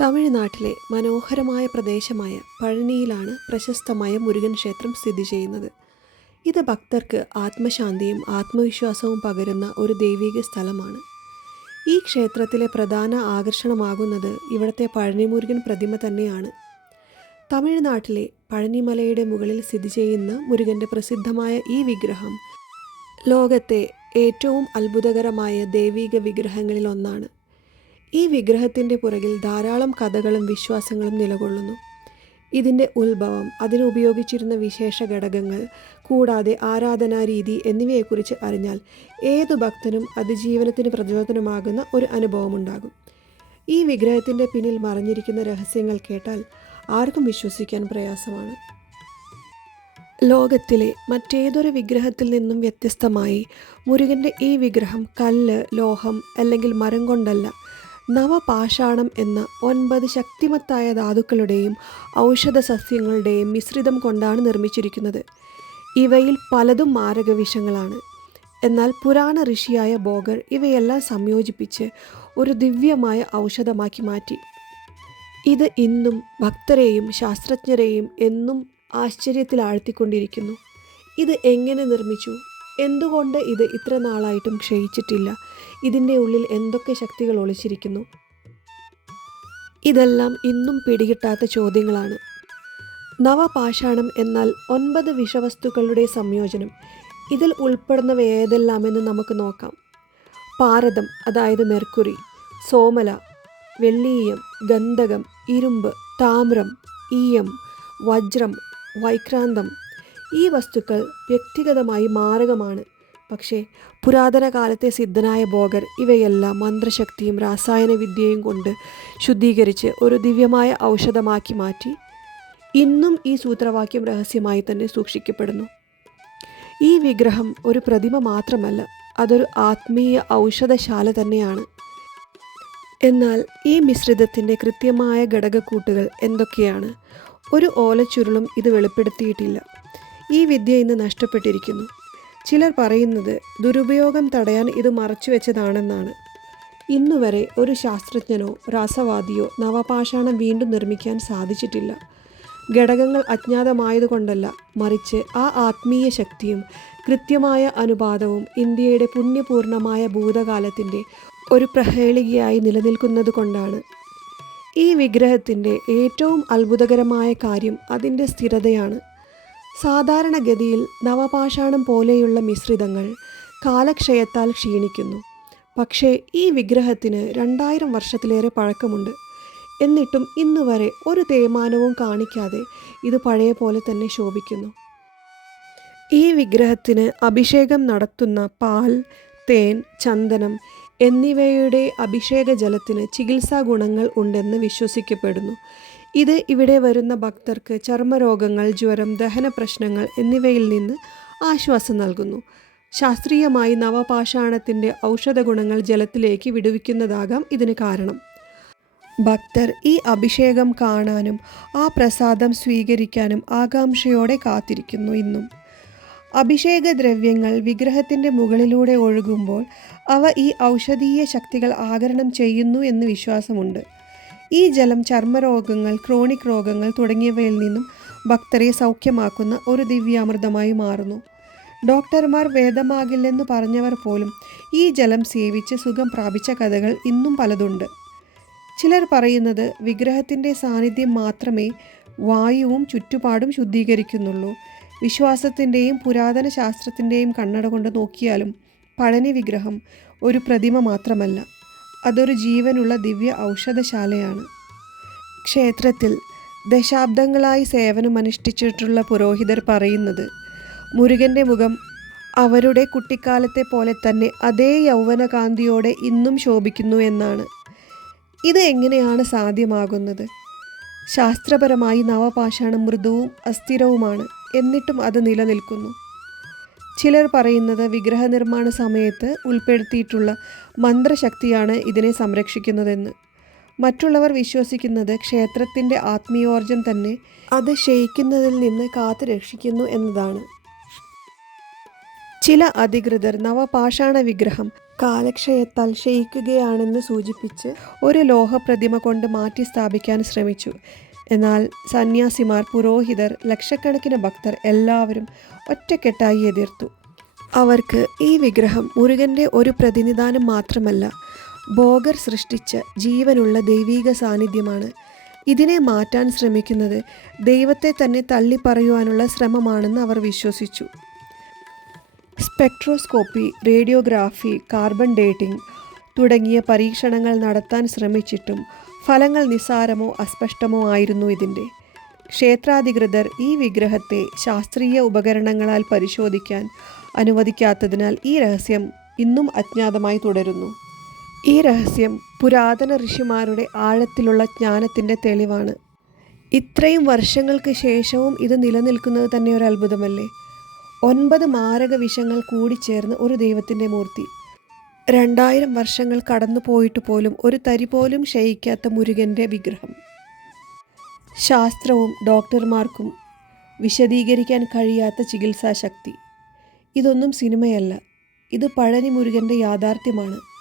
തമിഴ്നാട്ടിലെ മനോഹരമായ പ്രദേശമായ പഴനിയിലാണ് പ്രശസ്തമായ മുരുകൻ ക്ഷേത്രം സ്ഥിതി ചെയ്യുന്നത്. ഇത് ഭക്തർക്ക് ആത്മശാന്തിയും ആത്മവിശ്വാസവും പകരുന്ന ഒരു ദൈവിക സ്ഥലമാണ്. ഈ ക്ഷേത്രത്തിലെ പ്രധാന ആകർഷണമാകുന്നത് ഇവിടുത്തെ പഴനി മുരുകൻ പ്രതിമ തന്നെയാണ്. തമിഴ്നാട്ടിലെ പഴനിമലയുടെ മുകളിൽ സ്ഥിതി ചെയ്യുന്ന മുരുകന്റെ പ്രസിദ്ധമായ ഈ വിഗ്രഹം ലോകത്തെ ഏറ്റവും അത്ഭുതകരമായ ദൈവിക വിഗ്രഹങ്ങളിൽ ഒന്നാണ് ഈ വിഗ്രഹത്തിന്റെ പുറകിൽ ധാരാളം കഥകളും വിശ്വാസങ്ങളും നിലകൊള്ളുന്നു. ഇതിന്റെ ഉത്ഭവം അതിനുപയോഗിച്ചിരുന്ന വിശേഷ ഘടകങ്ങൾ കൂടാതെ ആരാധനാ രീതി എന്നിവയെക്കുറിച്ച് അറിഞ്ഞാൽ ഏതു ഭക്തനും അതിജീവനത്തിന് പ്രചോദനമാകുന്ന ഒരു അനുഭവമുണ്ടാകും. ഈ വിഗ്രഹത്തിന്റെ പിന്നിൽ മറഞ്ഞിരിക്കുന്ന രഹസ്യങ്ങൾ കേട്ടാൽ ആർക്കും വിശ്വസിക്കാൻ പ്രയാസമാണ്. ലോകത്തിലെ മറ്റേതൊരു വിഗ്രഹത്തിൽ നിന്നും വ്യത്യസ്തമായി മുരുകന്റെ ഈ വിഗ്രഹം കല്ല് ലോഹം അല്ലെങ്കിൽ മരം കൊണ്ടല്ല. നവപാഷാണം എന്ന ഒൻപത് ശക്തിമത്തായ ധാതുക്കളുടെയും ഔഷധ സസ്യങ്ങളുടെയും മിശ്രിതം കൊണ്ടാണ് നിർമ്മിച്ചിരിക്കുന്നത്. ഇവയിൽ പലതും മാരകവിഷങ്ങളാണ്. എന്നാൽ പുരാണ ഋഷിയായ ബോഗർ ഇവയെല്ലാം സംയോജിപ്പിച്ച് ഒരു ദിവ്യമായ ഔഷധമാക്കി മാറ്റി. ഇത് ഇന്നും ഭക്തരെയും ശാസ്ത്രജ്ഞരെയും എന്നും ആശ്ചര്യത്തിലാഴ്ത്തിക്കൊണ്ടിരിക്കുന്നു. ഇത് എങ്ങനെ നിർമ്മിച്ചു? എന്തുകൊണ്ട് ഇത് ഇത്ര നാളായിട്ടും ക്ഷയിച്ചിട്ടില്ല? ഇതിന്റെ ഉള്ളിൽ എന്തൊക്കെ ശക്തികൾ ഒളിച്ചിരിക്കുന്നു? ഇതെല്ലാം ഇന്നും പിടികിട്ടാത്ത ചോദ്യങ്ങളാണ്. നവപാഷാണം എന്നാൽ ഒൻപത് വിഷവസ്തുക്കളുടെ സംയോജനം. ഇതിൽ ഉൾപ്പെടുന്നവ ഏതെല്ലാമെന്ന് നമുക്ക് നോക്കാം. പാരതം അതായത് മെർക്കുറി സോമല വെള്ളീയം ഗന്ധകം ഇരുമ്പ് താമ്രം ഈയം വജ്രം വൈക്രാന്തം ഈ വസ്തുക്കൾ വ്യക്തിഗതമായി മാരകമാണ്. പക്ഷേ പുരാതന കാലത്തെ സിദ്ധനായ ബോഗർ ഇവയെല്ലാം മന്ത്രശക്തിയും രാസായനവിദ്യയും കൊണ്ട് ശുദ്ധീകരിച്ച് ഒരു ദിവ്യമായ ഔഷധമാക്കി മാറ്റി ഇന്നും ഈ സൂത്രവാക്യം രഹസ്യമായി തന്നെ സൂക്ഷിക്കപ്പെടുന്നു. ഈ വിഗ്രഹം ഒരു പ്രതിമ മാത്രമല്ല അതൊരു ആത്മീയ ഔഷധശാല തന്നെയാണ്. എന്നാൽ ഈ മിശ്രിതത്തിന്റെ കൃത്യമായ ഘടകക്കൂട്ടുകൾ എന്തൊക്കെയാണ്? ഒരു ഓലച്ചുരുളും ഇത് വെളിപ്പെടുത്തിയിട്ടില്ല. ഈ വിദ്യ ഇന്ന് നഷ്ടപ്പെട്ടിരിക്കുന്നു. ചിലർ പറയുന്നത് ദുരുപയോഗം തടയാൻ ഇത് മറച്ചുവെച്ചതാണെന്നാണ് ഇന്നുവരെ ഒരു ശാസ്ത്രജ്ഞനോ രാസവാദിയോ നവപാഷാണം വീണ്ടും നിർമ്മിക്കാൻ സാധിച്ചിട്ടില്ല. ഘടകങ്ങൾ അജ്ഞാതമായതുകൊണ്ടല്ല മറിച്ച് ആ ആത്മീയ ശക്തിയും കൃത്യമായ അനുപാതവും ഇന്ത്യയുടെ പുണ്യപൂർണമായ ഭൂതകാലത്തിന്റെ ഒരു പ്രഹേളികയായി നിലനിൽക്കുന്നത് കൊണ്ടാണ് ഈ വിഗ്രഹത്തിന്റെ ഏറ്റവും അത്ഭുതകരമായ കാര്യം അതിന്റെ സ്ഥിരതയാണ്. സാധാരണഗതിയിൽ നവപാഷാണം പോലെയുള്ള മിശ്രിതങ്ങൾ കാലക്ഷയത്താൽ ക്ഷീണിക്കുന്നു. പക്ഷേ ഈ വിഗ്രഹത്തിന് രണ്ടായിരം വർഷത്തിലേറെ പഴക്കമുണ്ട്. എന്നിട്ടും ഇന്നുവരെ ഒരു തേയ്മാനവും കാണിക്കാതെ ഇത് പഴയ പോലെ തന്നെ ശോഭിക്കുന്നു. ഈ വിഗ്രഹത്തിന് അഭിഷേകം നടത്തുന്ന പാൽ തേൻ ചന്ദനം എന്നിവയുടെ അഭിഷേക ജലത്തിന് ചികിത്സാ ഗുണങ്ങൾ ഉണ്ടെന്ന് വിശ്വസിക്കപ്പെടുന്നു. ഇത് ഇവിടെ വരുന്ന ഭക്തർക്ക് ചർമ്മരോഗങ്ങൾ ജ്വരം ദഹന പ്രശ്നങ്ങൾ എന്നിവയിൽ നിന്ന് ആശ്വാസം നൽകുന്നു. ശാസ്ത്രീയമായി നവപാഷാണത്തിന്റെ ഔഷധ ഗുണങ്ങൾ ജലത്തിലേക്ക് വിടുവിക്കുന്നതാകാം ഇതിന് കാരണം. ഭക്തർ ഈ അഭിഷേകം കാണാനും ആ പ്രസാദം സ്വീകരിക്കാനും ആകാംക്ഷയോടെ കാത്തിരിക്കുന്നു ഇന്നും. അഭിഷേക ദ്രവ്യങ്ങൾ വിഗ്രഹത്തിന്റെ മുകളിലൂടെ ഒഴുകുമ്പോൾ അവ ഈ ഔഷധീയ ശക്തികൾ ആകരണം ചെയ്യുന്നു എന്ന് വിശ്വാസമുണ്ട്. ഈ ജലം ചർമ്മരോഗങ്ങൾ ക്രോണിക് രോഗങ്ങൾ തുടങ്ങിയവയിൽ നിന്നും ഭക്തരെ സൗഖ്യമാക്കുന്ന ഒരു ദിവ്യാമൃതമായി മാറുന്നു. ഡോക്ടർമാർ വേദമാകില്ലെന്ന് പറഞ്ഞവർ പോലും ഈ ജലം സേവിച്ച് സുഖം പ്രാപിച്ച കഥകൾ ഇന്നും പലതുണ്ട്. ചിലർ പറയുന്നത് വിഗ്രഹത്തിന്റെ സാന്നിധ്യം മാത്രമേ വായുവും ചുറ്റുപാടും ശുദ്ധീകരിക്കുന്നുള്ളൂ. വിശ്വാസത്തിന്റെയും പുരാതന ശാസ്ത്രത്തിന്റെയും കണ്ണട കൊണ്ട് നോക്കിയാലും പഴനി വിഗ്രഹം ഒരു പ്രതിമ മാത്രമല്ല. അതൊരു ജീവനുള്ള ദിവ്യ ഔഷധശാലയാണ്. ക്ഷേത്രത്തിൽ ദശാബ്ദങ്ങളായി സേവനമനുഷ്ഠിച്ചിട്ടുള്ള പുരോഹിതർ പറയുന്നത് മുരുകന്റെ മുഖം അവരുടെ കുട്ടിക്കാലത്തെ പോലെ തന്നെ അതേ യൗവനകാന്തിയോടെ ഇന്നും ശോഭിക്കുന്നു എന്നാണ്. ഇത് എങ്ങനെയാണ് സാധ്യമാകുന്നത്? ശാസ്ത്രപരമായി നവപാഷാണം മൃദുവും അസ്ഥിരവുമാണ്. എന്നിട്ടും അത് നിലനിൽക്കുന്നു. ചിലർ പറയുന്നത് വിഗ്രഹ നിർമ്മാണ സമയത്ത് ഉൾപ്പെടുത്തിയിട്ടുള്ള മന്ത്രശക്തിയാണ് ഇതിനെ സംരക്ഷിക്കുന്നതെന്ന്. മറ്റുള്ളവർ വിശ്വസിക്കുന്നത് ക്ഷേത്രത്തിന്റെ ആത്മീയോർജം തന്നെ അത് ക്ഷയിക്കുന്നതിൽ നിന്ന് കാത്തു രക്ഷിക്കുന്നു എന്നതാണ്. ചില അധികൃതർ നവപാഷാണ വിഗ്രഹം കാലക്ഷയത്താൽ ക്ഷയിക്കുകയാണെന്ന് സൂചിപ്പിച്ച് ഒരു ലോഹപ്രതിമ കൊണ്ട് മാറ്റി സ്ഥാപിക്കാൻ ശ്രമിച്ചു. എന്നാൽ സന്യാസിമാർ പുരോഹിതർ ലക്ഷക്കണക്കിന് ഭക്തർ എല്ലാവരും ഒറ്റക്കെട്ടായി എതിർത്തു. അവർക്ക് ഈ വിഗ്രഹം മുരുകന്റെ ഒരു പ്രതിനിധാനം മാത്രമല്ല ബോഗർ സൃഷ്ടിച്ച ജീവനുള്ള ദൈവീക സാന്നിധ്യമാണ്. ഇതിനെ മാറ്റാൻ ശ്രമിക്കുന്നത് ദൈവത്തെ തന്നെ തള്ളിപ്പറയുവാനുള്ള ശ്രമമാണെന്ന് അവർ വിശ്വസിച്ചു. സ്പെക്ട്രോസ്കോപ്പി റേഡിയോഗ്രാഫി കാർബൺ ഡേറ്റിംഗ് തുടങ്ങിയ പരീക്ഷണങ്ങൾ നടത്താൻ ശ്രമിച്ചിട്ടും ഫലങ്ങൾ നിസ്സാരമോ അസ്പഷ്ടമോ ആയിരുന്നു ഇതിന്റെ. ക്ഷേത്രാധികൃതർ ഈ വിഗ്രഹത്തെ ശാസ്ത്രീയ ഉപകരണങ്ങളാൽ പരിശോധിക്കാൻ അനുവദിക്കാത്തതിനാൽ ഈ രഹസ്യം ഇന്നും അജ്ഞാതമായി തുടരുന്നു. ഈ രഹസ്യം പുരാതന ഋഷിമാരുടെ ആഴത്തിലുള്ള ജ്ഞാനത്തിന്റെ തെളിവാണ്. ഇത്രയും വർഷങ്ങൾക്ക് ശേഷവും ഇത് നിലനിൽക്കുന്നത് തന്നെ ഒരു അത്ഭുതമല്ലേ? ഒൻപത് മാരക വിഷങ്ങൾ കൂടിച്ചേർന്ന് ഒരു ദൈവത്തിന്റെ മൂർത്തി. രണ്ടായിരം വർഷങ്ങൾ കടന്നുപോയിട്ട് പോലും ഒരു തരി പോലും ക്ഷയിക്കാത്ത മുരുകന്റെ വിഗ്രഹം. ശാസ്ത്രവും ഡോക്ടർമാർക്കും വിശദീകരിക്കാൻ കഴിയാത്ത ചികിത്സാശക്തി. ഇതൊന്നും സിനിമയല്ല. ഇത് പഴനി മുരുകന്റെ യാഥാർത്ഥ്യമാണ്.